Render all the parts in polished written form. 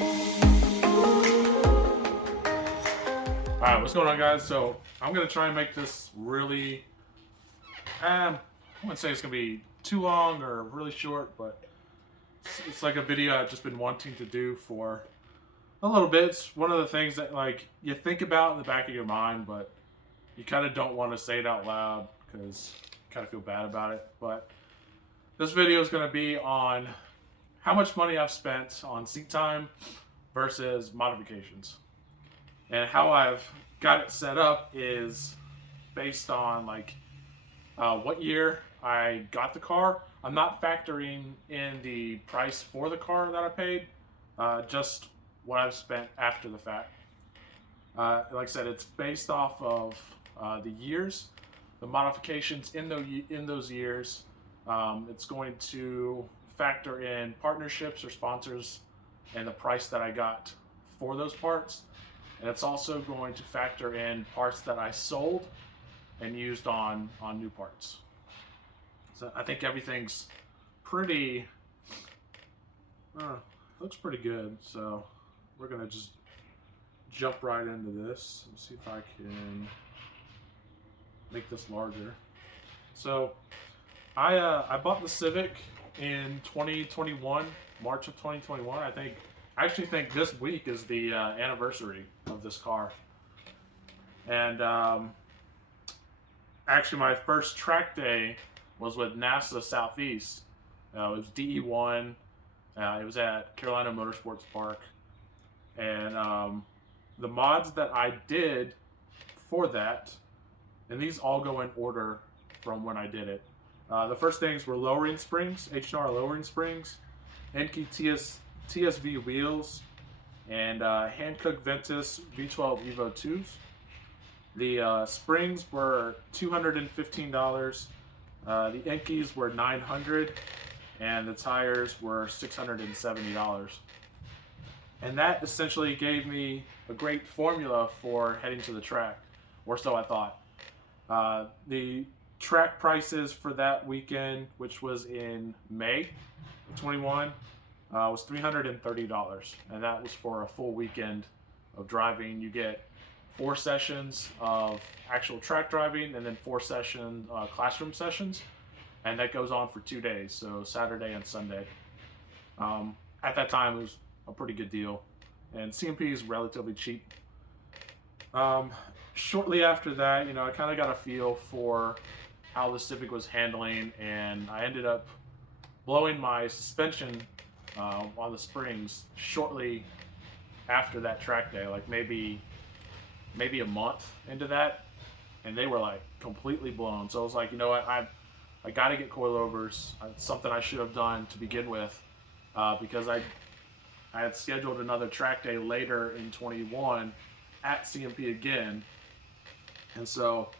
Alright, what's going on, guys? So I'm gonna try and make this really I wouldn't say it's gonna be too long or really short, but it's like a video I've just been wanting to do for a little bit. It's one of the things that like you think about in the back of your mind, but you kind of don't want to say it out loud because you kind of feel bad about it. But this video is going to be on how much money I've spent on seat time versus modifications. And how I've got it set up is based on like what year I got the car. I'm not factoring in the price for the car that I paid, just what I've spent after the fact. Like I said, it's based off of the years, the modifications in those years. It's going to factor in partnerships or sponsors and the price that I got for those parts. And it's also going to factor in parts that I sold and used on new parts. So I think everything's pretty, looks pretty good. So we're gonna just jump right into this. Let's see if I can make this larger. So I bought the Civic in 2021, March of 2021. I actually think this week is the anniversary of this car. And actually my first track day was with NASA Southeast. It was DE1. It was at Carolina Motorsports Park. And the mods that I did for that, and these all go in order from when I did it. The first things were lowering springs, H&R lowering springs, Enkei TSV wheels, and Hankook Ventus V12 Evo 2s. The springs were $215. The Enkeis were $900, and the tires were $670. And that essentially gave me a great formula for heading to the track, or so I thought. The track prices for that weekend, which was in May of 21, was $330, and that was for a full weekend of driving. You get 4 sessions of actual track driving and then 4 classroom sessions, and that goes on for 2 days, so Saturday and Sunday. At that time, it was a pretty good deal, and CMP is relatively cheap. Shortly after that, I kind of got a feel for how the Civic was handling, and I ended up blowing my suspension on the springs shortly after that track day, like maybe a month into that, and they were like completely blown. So I was like, you know what, I got to get coilovers. It's something I should have done to begin with, because I had scheduled another track day later in 21 at CMP again, and so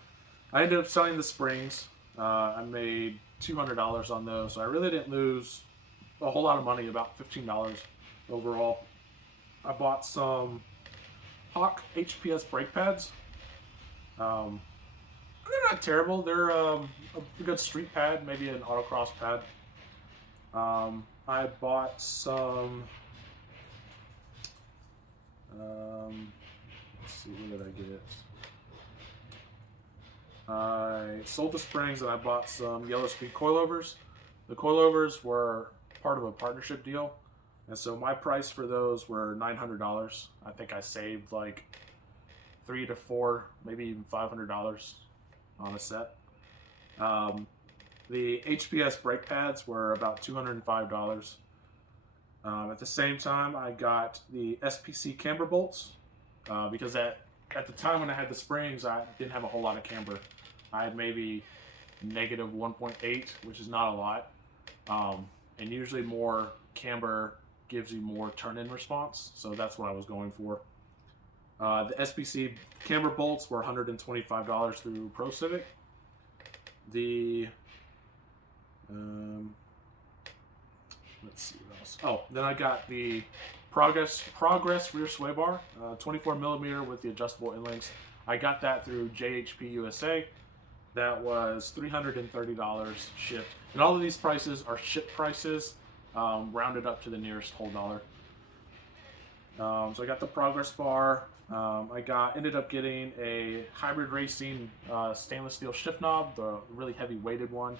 I ended up selling the springs. I made $200 on those, so I really didn't lose a whole lot of money, about $15 overall. I bought some Hawk HPS brake pads. They're not terrible. They're a good street pad, maybe an autocross pad. I bought some, let's see, what did I get? I sold the springs and I bought some yellow speed coilovers. The coilovers were part of a partnership deal, and so my price for those were $900. I think I saved like $300 to $400, maybe even $500 on a set. The HPS brake pads were about $205. At the same time, I got the SPC camber bolts, because at the time when I had the springs, I didn't have a whole lot of camber. I had maybe negative 1.8, which is not a lot. And usually more camber gives you more turn-in response, so that's what I was going for. The SPC camber bolts were $125 through Pro Civic. The let's see what else. Oh, then I got the Progress rear sway bar, 24 millimeter with the adjustable end links. I got that through JHP USA. That was $330 shipped. And all of these prices are ship prices, rounded up to the nearest whole dollar. So I got the progress bar. Ended up getting a hybrid racing stainless steel shift knob, the really heavy weighted one.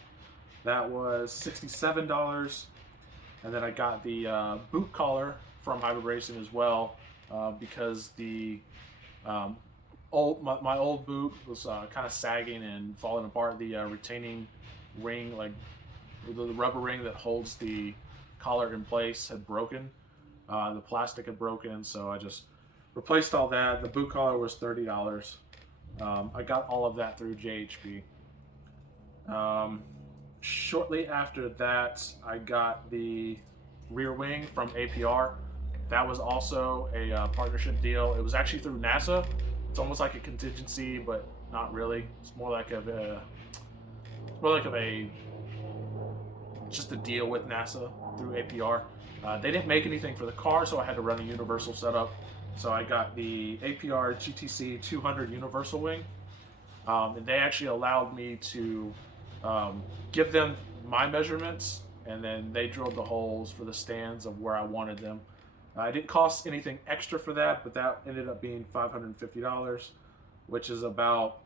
That was $67. And then I got the boot collar from hybrid racing as well, because the my old boot was kind of sagging and falling apart. The retaining ring, like the rubber ring that holds the collar in place, had broken. The plastic had broken, so I just replaced all that. The boot collar was $30. I got all of that through JHP. Shortly after that, I got the rear wing from APR. That was also a partnership deal. It was actually through NASA. It's almost like a contingency, but not really. It's more like just a deal with NASA through APR. They didn't make anything for the car, so I had to run a universal setup. So I got the APR GTC 200 universal wing, and they actually allowed me to give them my measurements, and then they drilled the holes for the stands of where I wanted them. It didn't cost anything extra for that, but that ended up being $550, which is about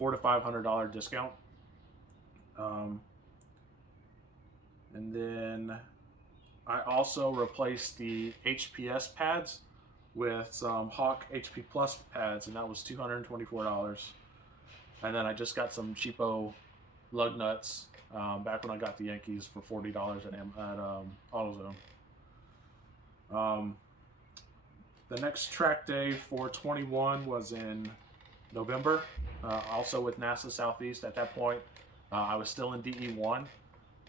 $400 to $500 discount. And then I also replaced the HPS pads with some Hawk HP Plus pads, and that was $224. And then I just got some cheapo lug nuts back when I got the Yankees for $40 at AutoZone. The next track day for 21 was in November, also with NASA Southeast. At that point, I was still in DE1,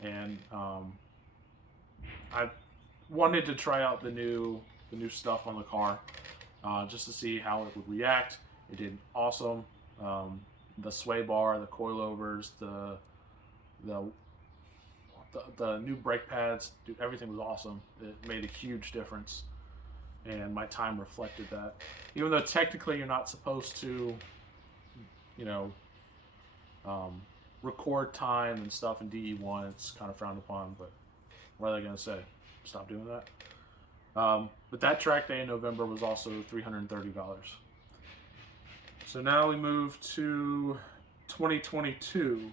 and I wanted to try out the new stuff on the car, just to see how it would react. It did awesome. The sway bar, the coilovers, the new brake pads, dude, everything was awesome. It made a huge difference, and my time reflected that. Even though technically you're not supposed to, record time and stuff in DE1, it's kind of frowned upon, but what are they going to say? Stop doing that? But that track day in November was also $330. So now we move to 2022.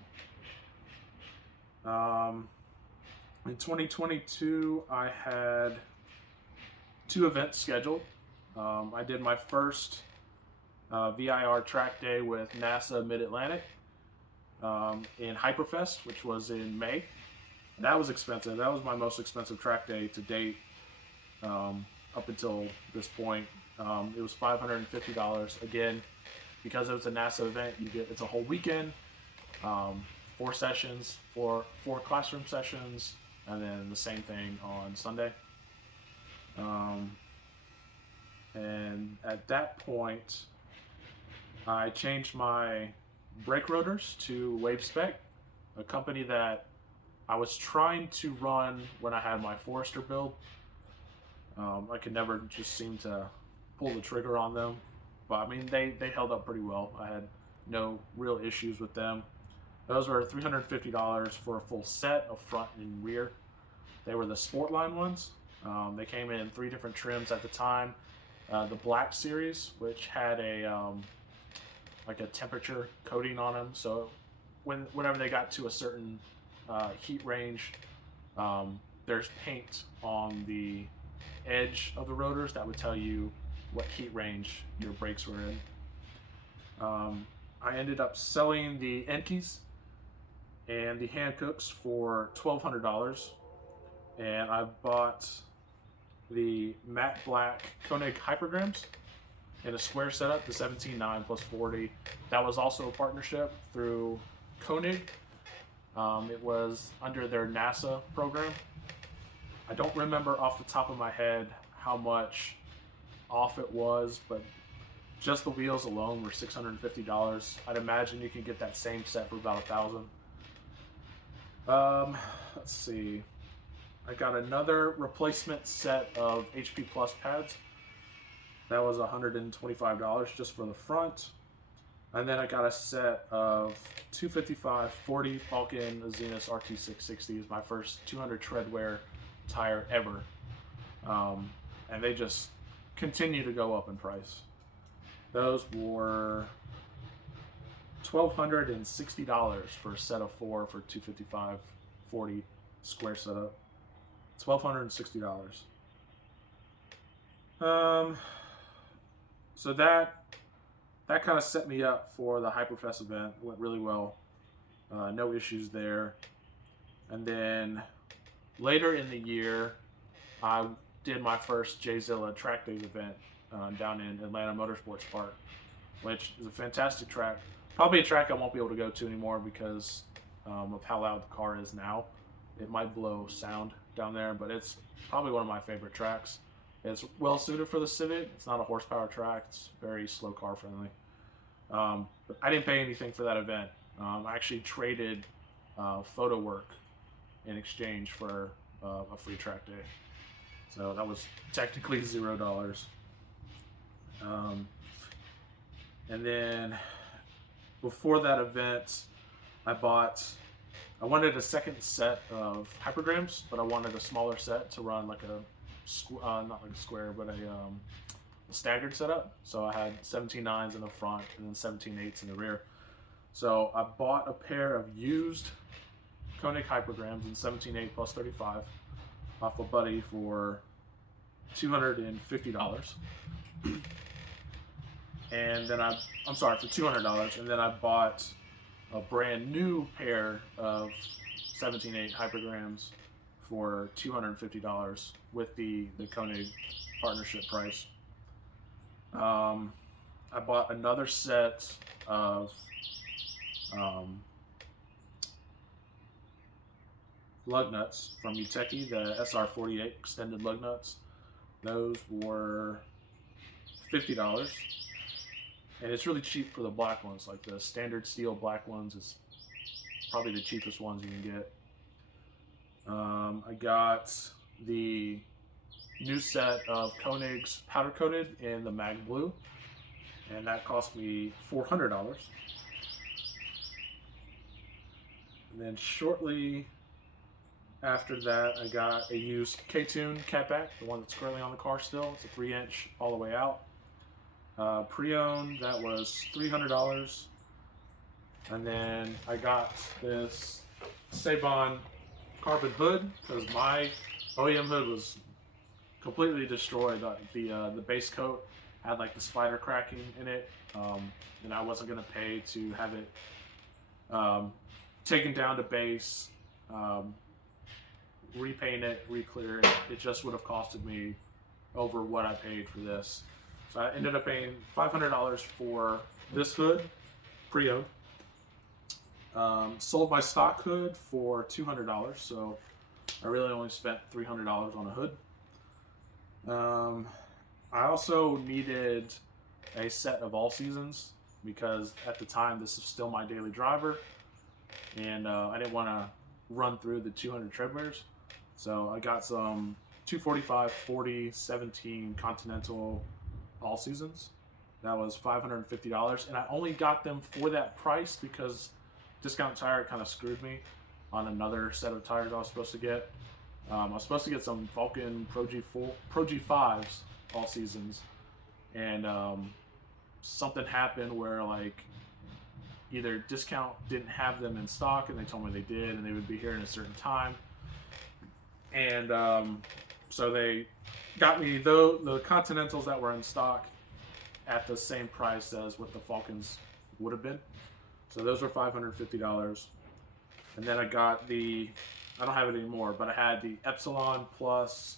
In 2022, I had 2 events scheduled. I did my first VIR track day with NASA Mid-Atlantic in Hyperfest, which was in May. That was expensive. That was my most expensive track day to date up until this point. It was $550. Again, because it was a NASA event, it's a whole weekend, 4 sessions, four classroom sessions, and then the same thing on Sunday. And at that point, I changed my brake rotors to Wave Spec, a company that I was trying to run when I had my Forester build. I could never just seem to pull the trigger on them, but I mean they held up pretty well. I had no real issues with them. Those were $350 for a full set of front and rear. They were the Sportline ones. They came in 3 different trims at the time. The Black Series, which had like a temperature coating on them, so whenever they got to a certain heat range, there's paint on the edge of the rotors that would tell you what heat range your brakes were in. I ended up selling the Enkis and the Hancooks for $1,200, and I bought the matte black Koenig Hypergrams in a square setup, the 17.9 plus 40. That was also a partnership through Koenig. It was under their NASA program. I don't remember off the top of my head how much off it was, but just the wheels alone were $650. I'd imagine you can get that same set for about $1,000. Let's see. I got another replacement set of HP Plus pads. That was $125 just for the front. And then I got a set of 255 40 Falcon Zenus RT660. Is my first 200 tread wear tire ever. and they just continue to go up in price. Those were $1,260 for a set of 4 for 255 40 square setup. $1,260. So that kind of set me up for the Hyperfest event. Went really well. No issues there. And then later in the year, I did my first J-Zilla Track Days event down in Atlanta Motorsports Park, which is a fantastic track. Probably a track I won't be able to go to anymore because of how loud the car is now. It might blow sound down there, but it's probably one of my favorite tracks. It's well suited for the Civic. It's not a horsepower track. It's very slow car friendly. But I didn't pay anything for that event. I actually traded photo work in exchange for a free track day. So that was technically $0. And then before that event, I wanted a second set of hypergrams, but I wanted a smaller set to run like not like a square, but a staggered setup. So I had 17.9s in the front and then 17.8s in the rear. So I bought a pair of used Koenig hypergrams in 17.8 plus 35 off a buddy for $250. And then for $200. And then I bought a brand new pair of 17.8 hypergrams for $250 with the Koenig partnership price. I bought another set of lug nuts from Uteki, the SR48 extended lug nuts. Those were $50. And it's really cheap for the black ones. Like the standard steel black ones is probably the cheapest ones you can get. I got the new set of Koenig's powder coated in the mag blue, and that cost me $400. And then shortly after that, I got a used K-Tune catback, the one that's currently on the car still. It's a 3-inch all the way out. Pre-owned, that was $300. And then I got this Sabon carbon hood because my OEM hood was completely destroyed. The base coat had like the spider cracking in it, and I wasn't going to pay to have it taken down to base, repaint it, re-clear it. It just would have costed me over what I paid for this. So I ended up paying $500 for this hood, pre-owned. Sold my stock hood for $200, so I really only spent $300 on a hood. I also needed a set of all seasons because at the time this is still my daily driver, and I didn't want to run through the 200 treadmills. So I got some 245, 40, 17 Continental all seasons. That was $550, and I only got them for that price because Discount Tire kind of screwed me on another set of tires I was supposed to get. I was supposed to get some Vulcan Pro G5s all seasons, and something happened where like either Discount didn't have them in stock, and they told me they did, and they would be here in a certain time. And so they got me the Continentals that were in stock at the same price as what the Falcons would have been. So those were $550. And then I got I don't have it anymore, but I had the Epsilon Plus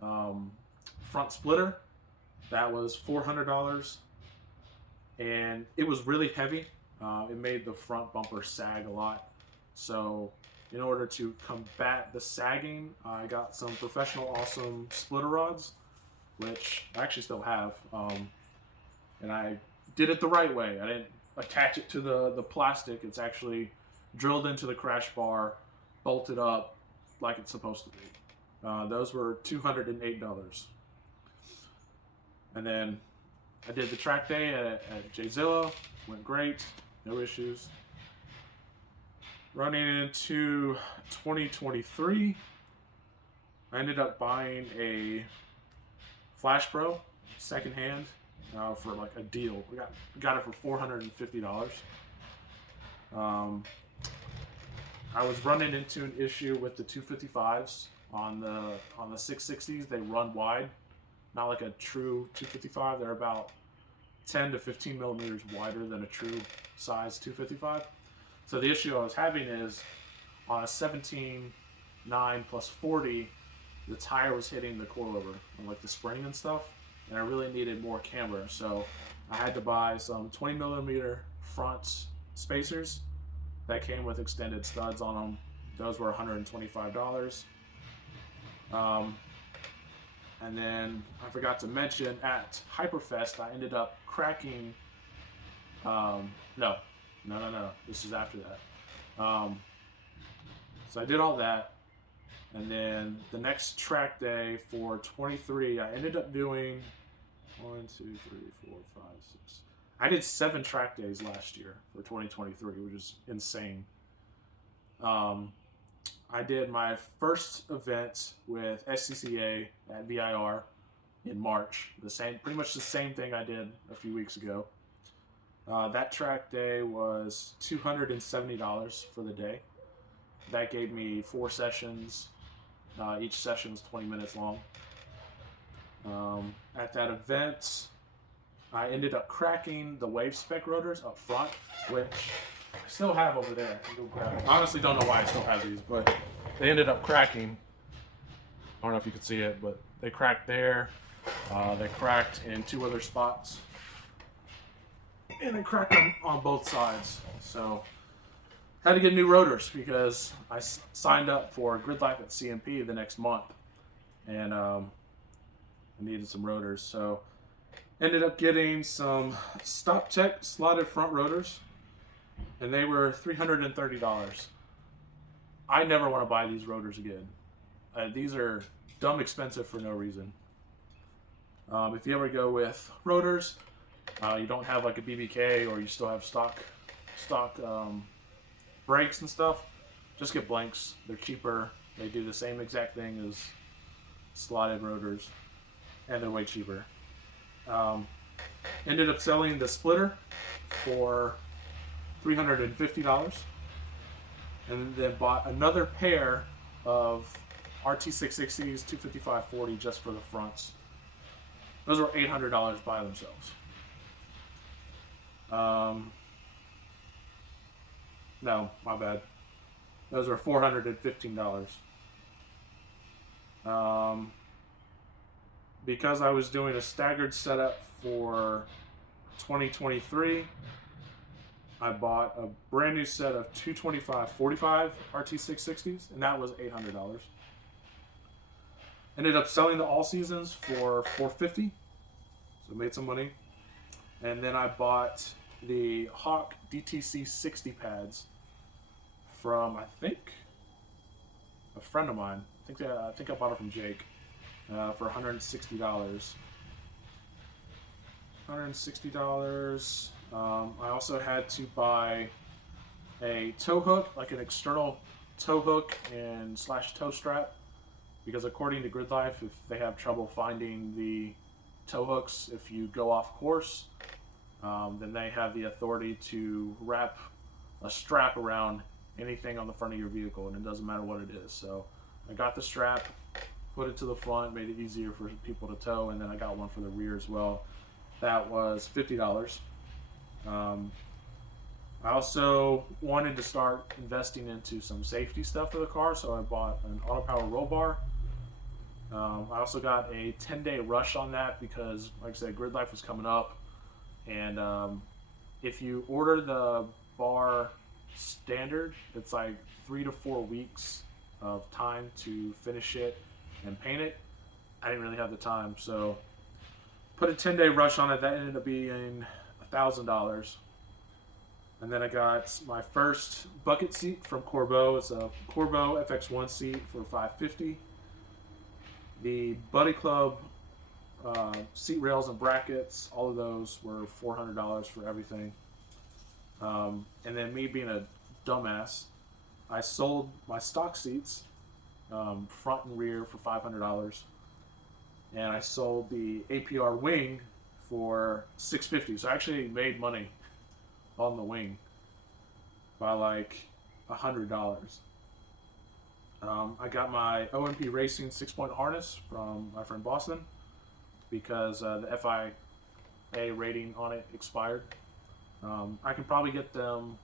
front splitter. That was $400. And it was really heavy. It made the front bumper sag a lot. So in order to combat the sagging, I got some Professional Awesome splitter rods, which I actually still have. And I did it the right way. I didn't attach it to the plastic. It's actually drilled into the crash bar, bolted up like it's supposed to be. Those were $208. And then I did the track day at J-Zilla. Went great, no issues. Running into 2023, I ended up buying a Flash Pro, secondhand, for like a deal. We got it for $450. Um, I was running into an issue with the 255s on the 660s. They run wide, not like a true 255. They're about 10 to 15 millimeters wider than a true size 255. So the issue I was having is on a 17.9 plus 40, the tire was hitting the coilover and like the spring and stuff, and I really needed more camber. So I had to buy some 20 millimeter front spacers that came with extended studs on them. Those were $125. And then I forgot to mention at Hyperfest, I ended up cracking. No. This is after that. So I did all that, and then the next track day for 23, I ended up doing 1, 2, 3, 4, 5, 6. I did 7 track days last year for 2023, which is insane. I did my first event with SCCA at VIR in March. Pretty much the same thing I did a few weeks ago. That track day was $270 for the day. That gave me 4 sessions. Each session was 20 minutes long. At that event, I ended up cracking the wave spec rotors up front, which I still have over there. I honestly don't know why I still have these, but they ended up cracking. I don't know if you can see it, but they cracked there. They cracked in 2 other spots. And they cracked them on both sides. So had to get new rotors because I signed up for Grid Life at CMP the next month. And I needed some rotors. So ended up getting some Stop Tech slotted front rotors, and they were $330. I never want to buy these rotors again. These are dumb expensive for no reason. If you ever go with rotors, you don't have like a BBK or you still have stock brakes and stuff, just get blanks. They're cheaper. They do the same exact thing as slotted rotors, and they're way cheaper. Ended up selling the splitter for $350, and then bought another pair of RT660s 255/40 just for the fronts. Those were $800 by themselves. No, my bad. Those were $415. Because I was doing a staggered setup for 2023, I bought a brand new set of 225/45 RT660s, and that was $800. Ended up selling the all seasons for $450, so made some money. And then I bought the Hawk DTC 60 pads from, I think, a friend of mine. I think I bought it from Jake for $160. $160. I also had to buy a tow hook, like an external tow hook and / tow strap, because according to Grid Life, if they have trouble finding the tow hooks if you go off course, then they have the authority to wrap a strap around anything on the front of your vehicle, and it doesn't matter what it is. So I got the strap, put it to the front, made it easier for people to tow, and then I got one for the rear as well. That was $50. I also wanted to start investing into some safety stuff for the car, so I bought an auto power roll bar. I also got a 10-day rush on that because, like I said, Grid Life was coming up, and if you order the bar standard, it's like 3 to 4 weeks of time to finish it and paint it. I didn't really have the time, so put a 10-day rush on it. That ended up being $1,000. And then I got my first bucket seat from Corbeau. It's a Corbeau FX1 seat for $550. The Buddy Club seat rails and brackets, all of those were $400 for everything. And then me being a dumbass, I sold my stock seats, front and rear, for $500. and I sold the APR wing for $650. So I actually made money on the wing by like $100. I got my OMP Racing 6-point harness from my friend Boston because the FIA rating on it expired. I can probably get them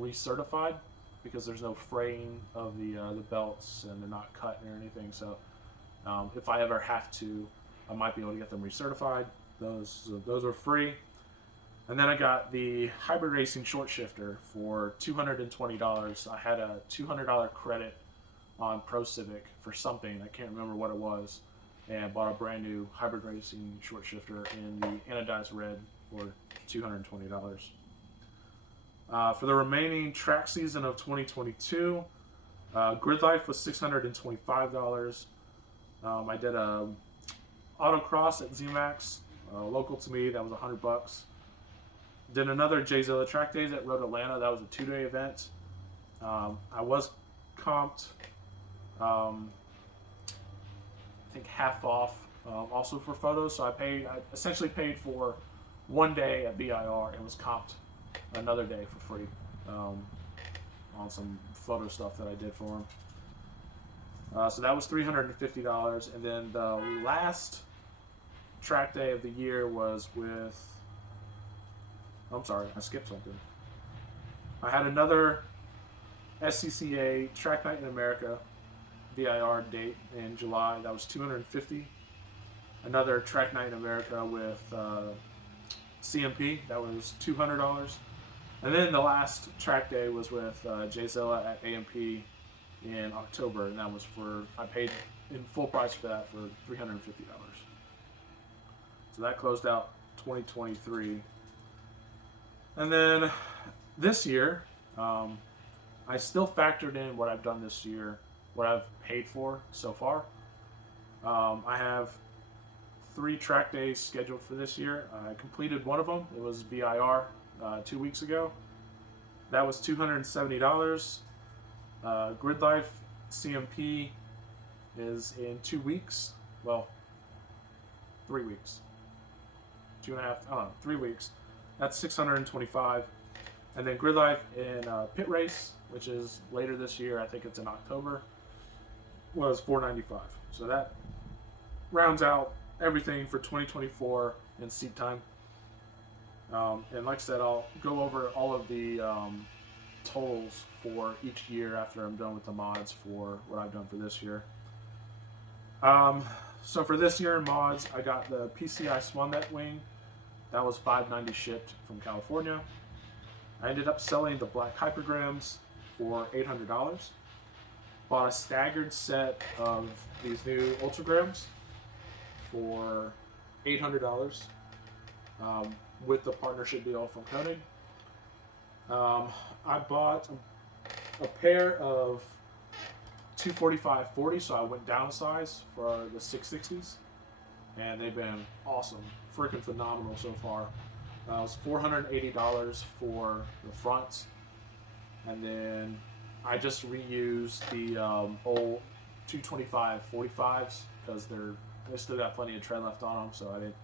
recertified because there's no fraying of the belts and they're not cut or anything. So if I ever have to, I might be able to get them recertified. Those are free. And then I got the Hybrid Racing short shifter for $220. I had a $200 credit on Pro Civic for something. I can't remember what it was. And bought a brand new Hybrid Racing short shifter in the anodized red for $220. For the remaining track season of 2022, Grid Life was $625. I did a autocross at ZMAX, local to me. That was $100. Did another J-Zilla Track Days at Road Atlanta. That was a 2-day event. I was comped, I think half off, also for photos. So I essentially paid for 1 day at VIR and was comped another day for free on some photo stuff that I did for him. So that was $350. And then the last track day of the year was with, I'm sorry, I skipped something. I had another SCCA Track Night in America VIR date in July. That was $250. Another Track Night in America with CMP. That was $200. And then the last track day was with J-Zilla at AMP in October, and that was I paid in full price for that for $350. So that closed out 2023. And then this year, I still factored in what I've done this year, what I've paid for so far. I have 3 track days scheduled for this year. I completed one of them. It was VIR 2 weeks ago. That was $270. Grid Life CMP is in 2 weeks. Well, 3 weeks. 2.5, 3 weeks. That's $625. And then Grid Life in Pit Race, which is later this year, I think it's in October, was $495. So that rounds out everything for 2024 in seat time. And like I said, I'll go over all of the totals for each year after I'm done with the mods for what I've done for this year. So for this year in mods, I got the PCI Swannet wing. That was $590 shipped from California. I ended up selling the black hypergrams for $800. Bought a staggered set of these new ultragrams for $800 with the partnership deal from Koenig. I bought a pair of 245/40, so I went down a size for the 660s, and they've been awesome, freaking phenomenal so far. It was $480 for the front, and then I just reused the old 225/45s because they still got plenty of tread left on them, so I didn't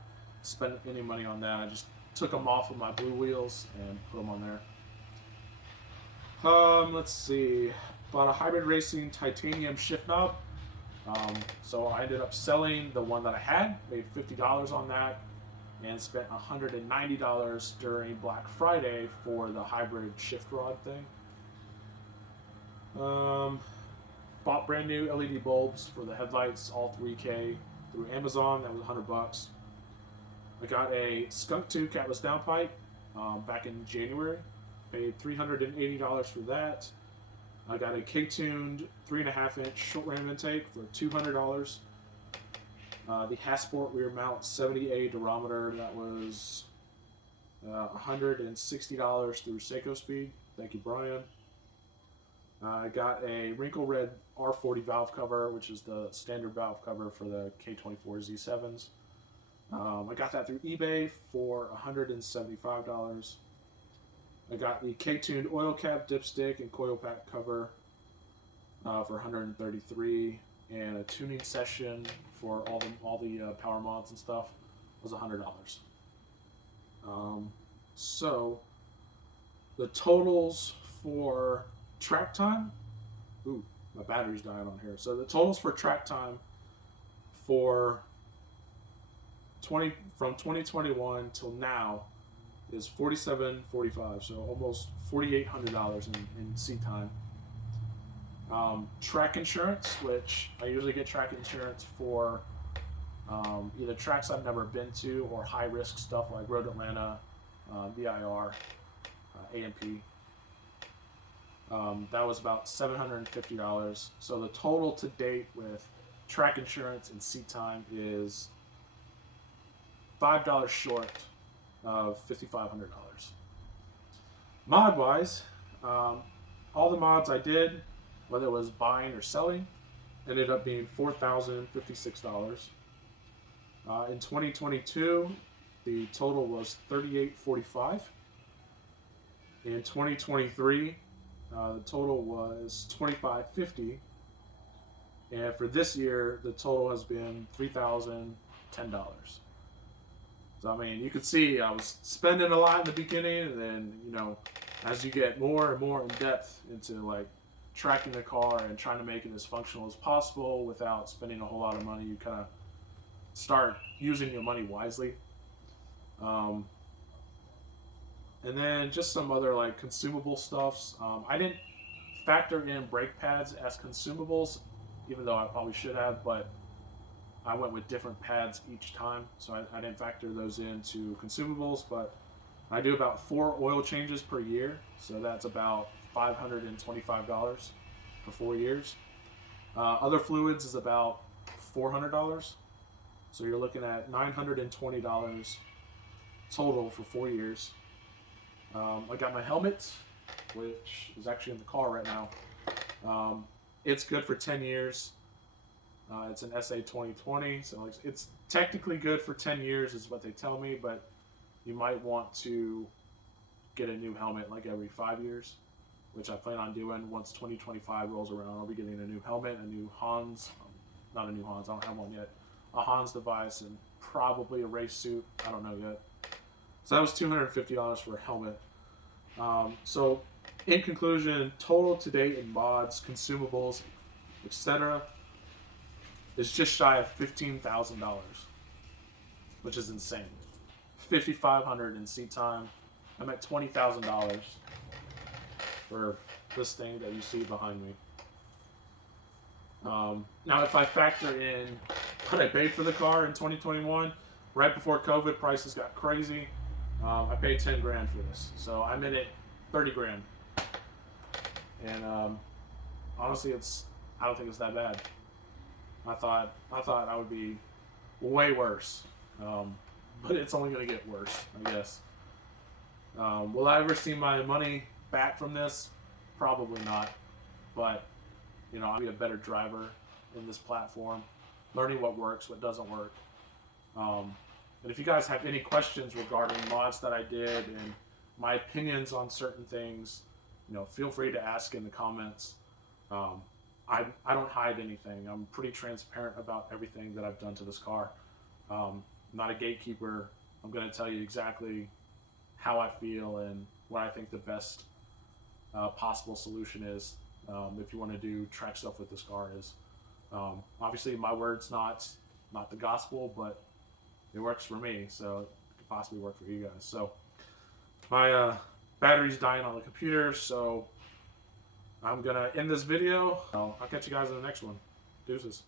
spend any money on that. I just took them off of my blue wheels and put them on there. Let's see. Bought a Hybrid Racing titanium shift knob. So I ended up selling the one that I had, made $50 on that, and spent $190 during Black Friday for the hybrid shift rod thing. Bought brand new LED bulbs for the headlights, all 3K, through Amazon. That was $100. I got a skunk tube catless downpipe back in January. Paid $380 for that. I got a K-tuned 3.5-inch short ram intake for $200. The Hasport rear mount 70A durometer, that was $160 through Seiko Speed. Thank you, Brian. I got a wrinkle red R40 valve cover, which is the standard valve cover for the K24 Z7s. I got that through eBay for $175. I got the K-tuned oil cap dipstick and coil pack cover for $133. and a tuning session for all the power mods and stuff was $100. So the totals for track time. Ooh, my battery's dying on here. So the totals for track time for from 2021 till now is $47.45, so almost $4,800 in seat time. Track insurance, which I usually get track insurance for either tracks I've never been to or high risk stuff like Road Atlanta, BIR, AMP. That was about $750. So the total to date with track insurance and seat time is $5 short of $5,500. Mod wise, all the mods I did, whether it was buying or selling, ended up being $4,056. In 2022, the total was $38.45. In 2023, the total was $25.50. And for this year, the total has been $3,010. So, I mean, you can see I was spending a lot in the beginning, and then, you know, as you get more and more in depth into like tracking the car and trying to make it as functional as possible without spending a whole lot of money, you kind of start using your money wisely. And then just some other like consumable stuffs. I didn't factor in brake pads as consumables, even though I probably should have, but I went with different pads each time, so I didn't factor those into consumables. But I do about 4 oil changes per year, so that's about $525 for 4 years. Other fluids is about $400, so you're looking at $920 total for 4 years. I got my helmet, which is actually in the car right now. It's good for 10 years. It's an SA 2020, so it's technically good for 10 years is what they tell me, but you might want to get a new helmet like every 5 years, which I plan on doing. Once 2025 rolls around, I'll be getting a new helmet, a new Hans, not a new Hans, I don't have one yet, a Hans device, and probably a race suit, I don't know yet. So that was $250 for a helmet. So in conclusion, total to date in mods, consumables, etc., is just shy of $15,000, which is insane. $5,500 in seat time. I'm at $20,000 for this thing that you see behind me. Now, if I factor in what I paid for the car in 2021, right before COVID, prices got crazy. I paid 10 grand for this, so I'm in it 30 grand. And honestly, I don't think it's that bad. I thought I would be way worse, but it's only going to get worse, I guess. Will I ever see my money back from this? Probably not. But you know, I'll be a better driver in this platform, learning what works, what doesn't work. And if you guys have any questions regarding mods that I did and my opinions on certain things, you know, feel free to ask in the comments. I don't hide anything. I'm pretty transparent about everything that I've done to this car. I'm not a gatekeeper. I'm going to tell you exactly how I feel and what I think the best possible solution is if you want to do track stuff with this car is. Obviously, my word's not the gospel, but it works for me, so it could possibly work for you guys. So my battery's dying on the computer, so I'm gonna end this video. I'll catch you guys in the next one. Deuces.